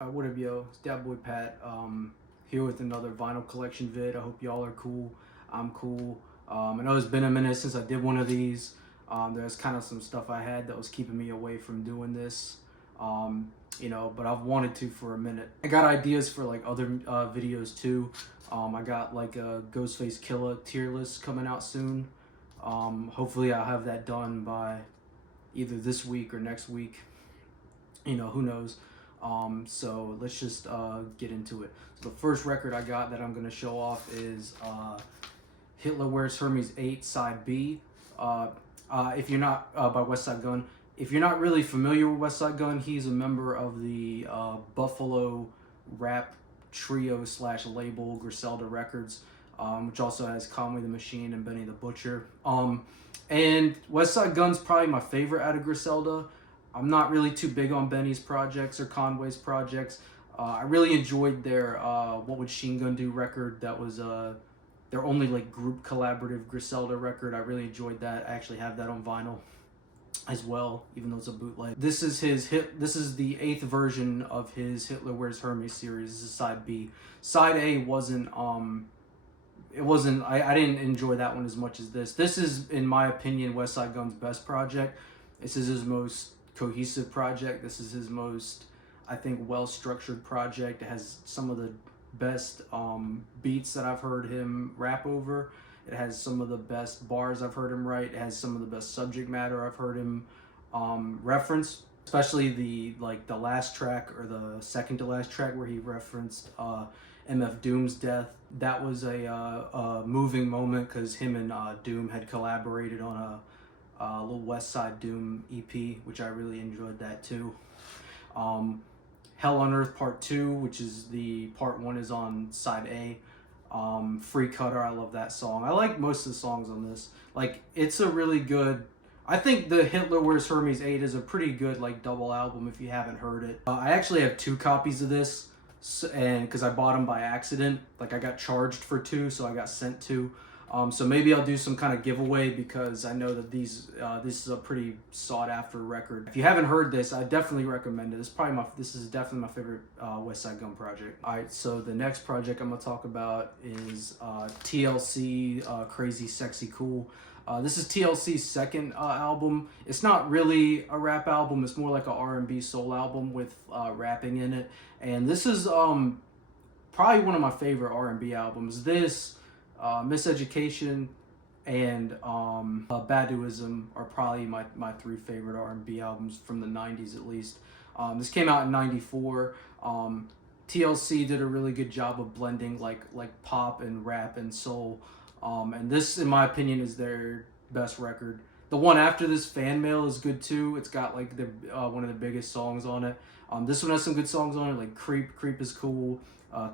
What up, yo? It's that boy Pat. Here with another vinyl collection vid. I hope y'all are cool. I'm cool. I know it's been a minute since I did one of these. There's kind of some stuff I had that was keeping me away from doing this. But I've wanted to for a minute. I got ideas for like other videos too. I got like a Ghostface Killer tier list coming out soon. Hopefully I'll have that done by either this week or next week. Who knows. So let's just get into it. So the first record I got that I'm going to show off is Hitler Wears Hermes 8 Side B. If you're not, by Westside Gunn. If you're not really familiar with Westside Gunn, he's a member of the Buffalo rap trio / label Griselda Records, which also has Conway the Machine and Benny the Butcher. And Westside Gunn's probably my favorite out of Griselda. I'm not really too big on Benny's projects or Conway's projects. I really enjoyed their What Would Sheen Gun Do record. That was their only like group collaborative Griselda record. I really enjoyed that. I actually have that on vinyl as well, even though it's a bootleg. This is This is the 8th version of his Hitler Wears Hermes series. This is side B. Side A wasn't it wasn't I didn't enjoy that one as much as this. This is, in my opinion, Westside Gunn's best project. This is his most cohesive project. This is his most, I think, well-structured project. It has some of the best beats that I've heard him rap over. It has some of the best bars I've heard him write. It has some of the best subject matter I've heard him reference, especially the last track, or the second to last track, where he referenced MF Doom's death. That was a moving moment because him and Doom had collaborated on a little Westside Doom EP, which I really enjoyed that too. Hell on Earth Part 2, which is the Part 1 is on side A. Free Cutter, I love that song. I like most of the songs on this. Like, it's a really good, I think the Hitler Wears Hermes 8 is a pretty good like double album if you haven't heard it. I actually have 2 copies of this, and because I bought them by accident. Like, I got charged for 2, so I got sent 2. So maybe I'll do some kind of giveaway, because I know that this is a pretty sought after record. If you haven't heard this, I definitely recommend it. This is definitely my favorite Westside Gunn project. All right, so the next project I'm gonna talk about is TLC, CrazySexyCool. This is TLC's second album. It's not really a rap album. It's more like a R&B soul album with rapping in it. And this is probably one of my favorite R&B albums. This, Miseducation, and Baduism are probably my 3 favorite R&B albums from the 90s at least. This came out in 94. TLC did a really good job of blending like pop and rap and soul. And this, in my opinion, is their best record. The one after this, Fan Mail, is good too. It's got like the one of the biggest songs on it. This one has some good songs on it, like Creep is cool.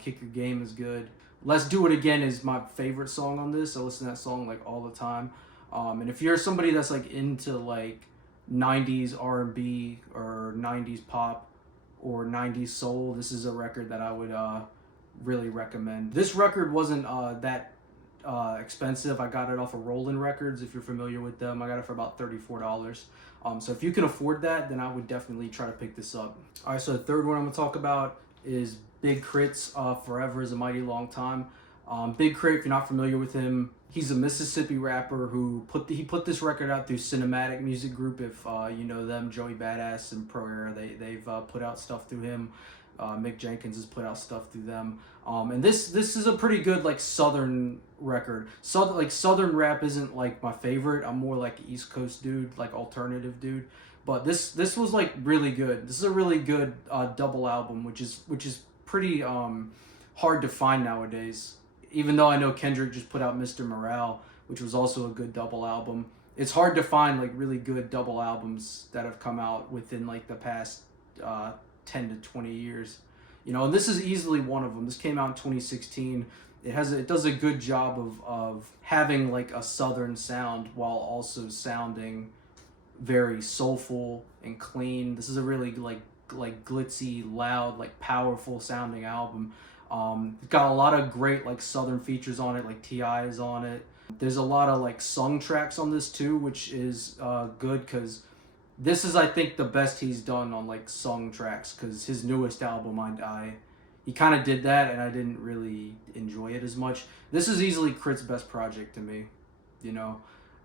Kick Your Game is good. Let's Do It Again is my favorite song on this. I listen to that song like all the time. And if you're somebody that's like into like 90s R&B or 90s pop or 90s soul, this is a record that I would really recommend. This record wasn't that expensive. I got it off of Rollin' Records, if you're familiar with them. I got it for about $34. So if you can afford that, then I would definitely try to pick this up. All right, so the third one I'm gonna talk about is Big K.R.I.T's Forever Is a Mighty Long Time. Big K.R.I.T, if you're not familiar with him, he's a Mississippi rapper who put this record out through Cinematic Music Group. If you know them, Joey Badass and Pro Era, they've put out stuff through him. Mick Jenkins has put out stuff through them. And this is a pretty good like Southern record. Southern rap isn't like my favorite. I'm more like East Coast dude, like alternative dude. But this was like really good. This is a really good double album, which is pretty hard to find nowadays. Even though I know Kendrick just put out Mr. Morale, which was also a good double album. It's hard to find like really good double albums that have come out within like the past 10 to 20 years. And this is easily one of them. This came out in 2016. It does a good job of having like a Southern sound while also sounding very soulful and clean. This is a really like glitzy, loud, like powerful sounding album. It's got a lot of great like Southern features on it, like T.I. is on it. There's a lot of like sung tracks on this too, which is good because This is, I think, the best he's done on like sung tracks, because his newest album, I he kind of did that, and I didn't really enjoy it as much. This is easily K.R.I.T's best project to me, you know.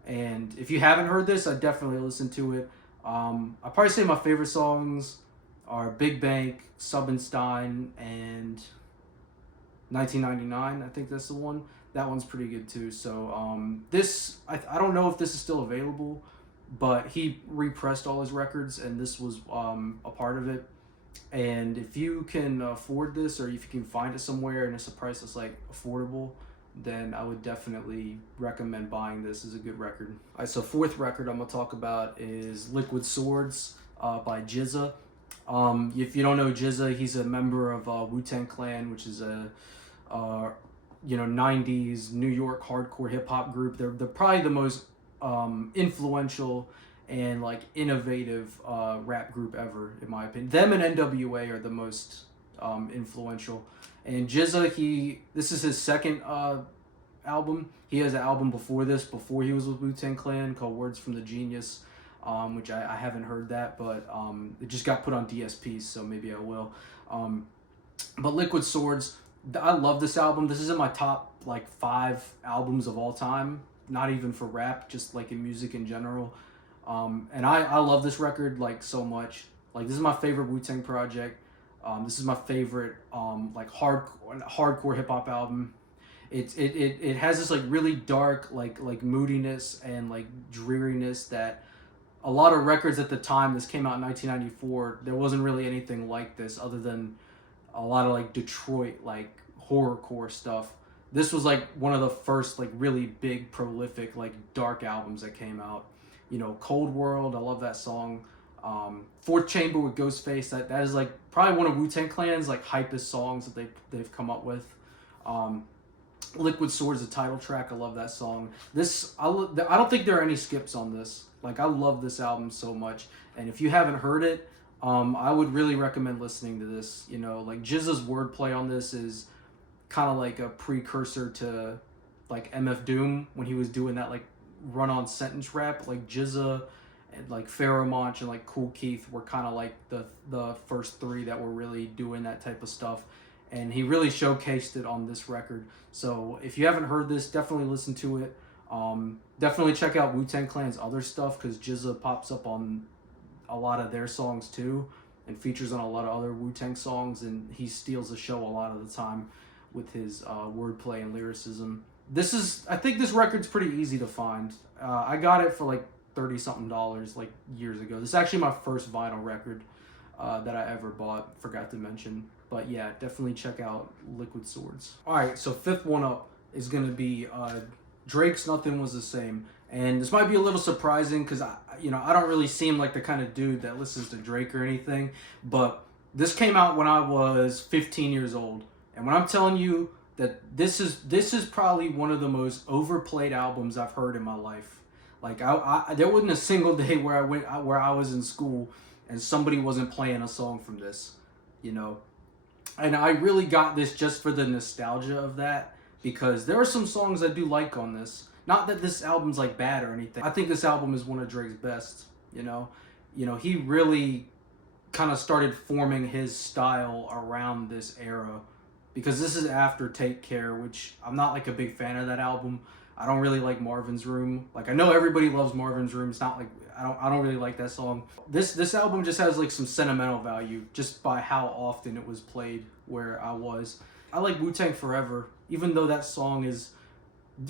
And if you haven't heard this, I definitely listen to it. I probably say my favorite songs are Big Bank, Subbenstein, and 1999. I think that's the one. That one's pretty good too. So this, I don't know if this is still available, but he repressed all his records, and this was a part of it. And if you can afford this, or if you can find it somewhere and it's a price that's like affordable, then I would definitely recommend buying this. Is a good record. All right, so fourth record I'm gonna talk about is Liquid Swords by GZA. If you don't know GZA, he's a member of Wu-Tang Clan, which is a 90s New York hardcore hip hop group. They're probably the most influential and like innovative rap group ever, in my opinion. Them and NWA are the most influential. And GZA, this is his second album. He has an album before this, before he was with Wu-Tang Clan, called Words from the Genius, which I haven't heard that, but it just got put on DSPs, so maybe I will. But Liquid Swords, I love this album. This is in my top like 5 albums of all time. Not even for rap, just like in music in general. And I love this record like so much. Like, this is my favorite Wu-Tang project. This is my favorite like hardcore hip hop album. It has this like really dark like moodiness and like dreariness that a lot of records at the time, this came out in 1994, there wasn't really anything like this other than a lot of like Detroit like horrorcore stuff. This was like one of the first like really big prolific like dark albums that came out. Cold World, I love that song. Fourth Chamber with Ghostface, that is like probably one of Wu-Tang Clan's like hypest songs that they've come up with. Liquid Swords, the title track, I love that song. I don't think there are any skips on this. Like, I love this album so much, and if you haven't heard it, I would really recommend listening to this. Like, GZA's wordplay on this is kind of like a precursor to like MF Doom when he was doing that like run-on sentence rap. Like, GZA and like Pharoah Monch and like Kool Keith were kind of like the first 3 that were really doing that type of stuff, and he really showcased it on this record. So if you haven't heard this, definitely listen to it. Definitely check out Wu-Tang Clan's other stuff, because GZA pops up on a lot of their songs too, and features on a lot of other Wu-Tang songs, and he steals the show a lot of the time with his wordplay and lyricism. I think this record's pretty easy to find. I got it for like $30-something like years ago. This is actually my first vinyl record that I ever bought, forgot to mention. But yeah, definitely check out Liquid Swords. Alright, so fifth one up is going to be Drake's Nothing Was the Same. And this might be a little surprising, because I don't really seem like the kind of dude that listens to Drake or anything. But this came out when I was 15 years old. And when I'm telling you that this is probably one of the most overplayed albums I've heard in my life. Like, there wasn't a single day where I was in school and somebody wasn't playing a song from this, And I really got this just for the nostalgia of that, because there are some songs I do like on this. Not that this album's like bad or anything. I think this album is one of Drake's best. He really kind of started forming his style around this era, because this is after Take Care, which I'm not like a big fan of that album. I don't really like Marvin's Room. Like, I know everybody loves Marvin's Room. It's not like I don't really like that song. This album just has like some sentimental value just by how often it was played where I was. I like Wu-Tang Forever, even though that song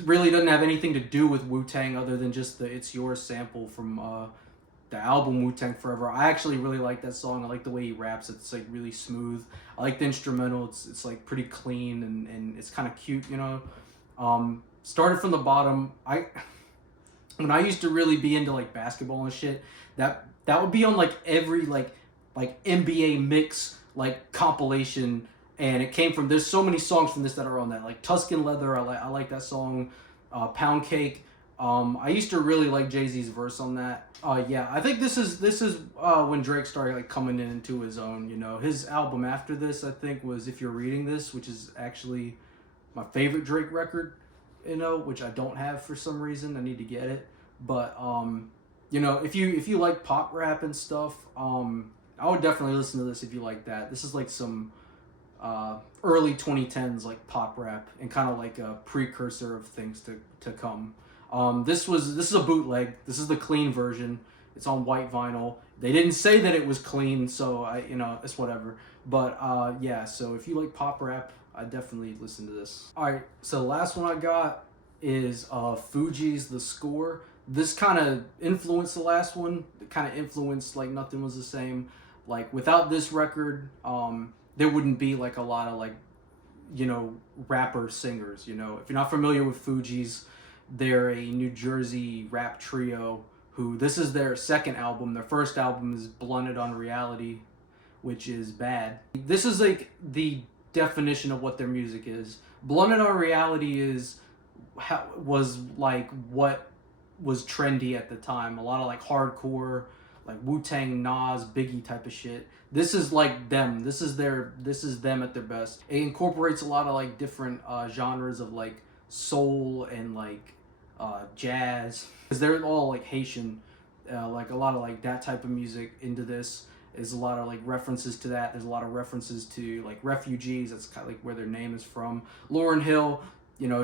really doesn't have anything to do with Wu-Tang other than just the It's Yours sample from the album Wu-Tang Forever. I actually really like that song. I like the way he raps. It's like really smooth. I like the instrumental. It's like pretty clean, and it's kind of cute, Started from the bottom. When I used to really be into like basketball and shit, that would be on like every like NBA mix like compilation, and it came from, there's so many songs from this that are on that, like Tuscan Leather. I like that song. Pound Cake. I used to really like Jay-Z's verse on that. Yeah, I think this is when Drake started like coming into his own. His album after this, I think, was If You're Reading This, which is actually my favorite Drake record. Which I don't have for some reason. I need to get it. But You know, if you like pop rap and stuff, I would definitely listen to this if you like that. This is like some early 2010s like pop rap and kind of like a precursor of things to come. This is a bootleg. This is the clean version. It's on white vinyl. They didn't say that it was clean, so I it's whatever. But yeah, so if you like pop rap, I definitely listen to this. All right, so the last one I got is Fugees The Score. This kind of influenced the last one. It kind of influenced like Nothing Was the Same. Like without this record, there wouldn't be like a lot of like rapper singers. You know, if you're not familiar with Fugees, they're a New Jersey rap trio who this is their second album. Their first album is Blunted on Reality, which is bad. This is like the definition of what their music is. Blunted on Reality was like what was trendy at the time. A lot of like hardcore, like Wu-Tang, Nas, Biggie type of shit. This is like them. This is them at their best. It incorporates a lot of like different genres of like soul and like jazz, because they're all like Haitian, like a lot of like that type of music into this. There's a lot of like references to that. There's a lot of references to like refugees. That's kind of like where their name is from. Lauryn Hill,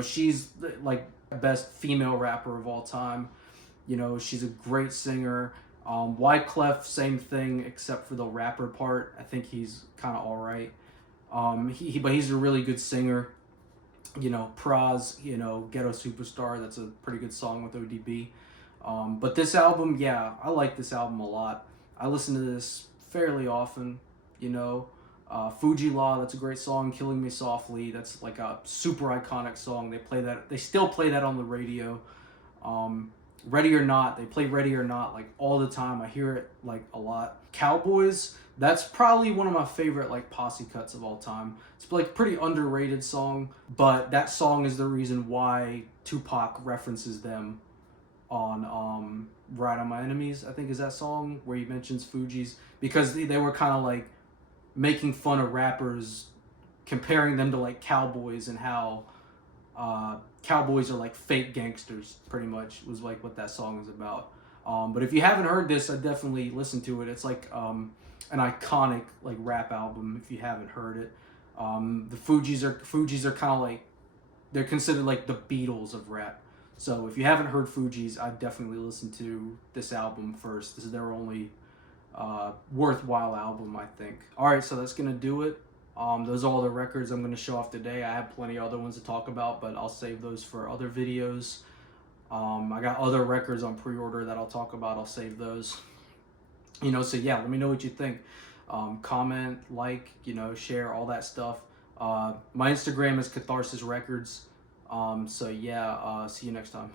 she's like the best female rapper of all time. She's a great singer. Wyclef, same thing, except for the rapper part. I think he's kind of all right. But he's a really good singer. Praz, Ghetto Superstar. That's a pretty good song with ODB. But this album, yeah, I like this album a lot. I listen to this fairly often. Fuji Law, that's a great song. Killing Me Softly, that's like a super iconic song. They still play that on the radio. Ready or Not, they play Ready or Not like all the time. I hear it like a lot. Cowboys, that's probably one of my favorite like posse cuts of all time. It's like pretty underrated song, but that song is the reason why Tupac references them on Ride on My Enemies, I think is that song where he mentions Fugees, because they were kind of like making fun of rappers, comparing them to like cowboys, and how cowboys are like fake gangsters, pretty much was like what that song is about. But if you haven't heard this, I definitely listen to it. It's like an iconic like rap album if you haven't heard it. The Fugees are kind of like, they're considered like the Beatles of rap. So if you haven't heard Fugees, I'd definitely listen to this album first. This is their only worthwhile album, I think. All right, so that's gonna do it. Those are all the records I'm gonna show off today. I have plenty of other ones to talk about, but I'll save those for other videos. I got other records on pre-order that I'll talk about. I'll save those. So yeah, let me know what you think. Comment, like, share, all that stuff. My Instagram is Catharsis Records. So yeah, see you next time.